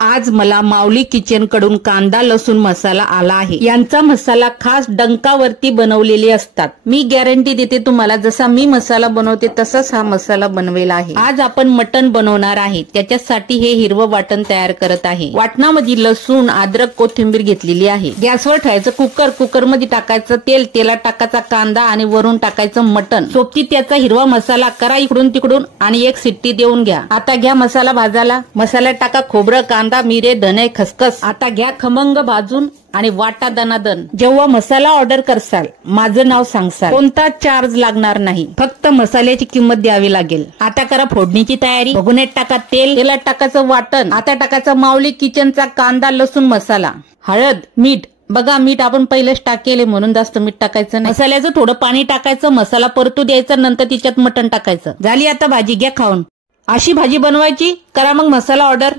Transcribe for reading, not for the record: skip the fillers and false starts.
आज मला माऊली किचन कडून कांदा लसूण मसाला आला आहे। यांचा मसाला खास डंकावरती बनवलेले असतात। मी गॅरंटी देते तुम्हाला, जसा मी मसाला बनवते तसाच हा मसाला बनवेला आहे। आज आपण मटण बनवणार आहे, त्याच्यासाठी हे हिरवं वाटण तयार करत आहे। वाटणामध्ये लसूण अद्रक कोथिंबीर घेतलेली आहे। गॅसवर ठेवायचं कुकर मध्ये टाकायचं तेल, तेलात टाकायचा कांदा आणि वरून टाकायचं मटण। सोबती त्याचा हिरवा मसाला करा इकडून तिकडून आणि एक शिट्टी देऊन घ्या। आता घ्या मसाला भाजायला। मसाल्यात टाका खोबरं, कांदा, मिरे, धने, खसखस। आता घ्या खमंग भाजून आणि वाटा दनादन। जेव्हा मसाला ऑर्डर करसाल माझं नाव सांगसाल, कोणता चार्ज लागणार नाही, फक्त मसाल्याची किंमत द्यावी लागेल। आता करा फोडणीची तयारी। भगोन्यात टाका तेल, तेलात टाकायचं वाटण। आता टाकायचं माऊली किचनचा कांदा लसूण मसाला, हळद, मीठ। बघा मीठ आपण पहिलेच टाकेले म्हणून जास्त मीठ टाकायचं नाही। मसाल्याचं थोडं पाणी टाकायचं, मसाला परतू द्यायचा, नंतर तिच्यात मटण टाकायचं। झाली आता भाजी, घ्या खाऊन। अशी भाजी बनवायची, करा मग मसाला ऑर्डर।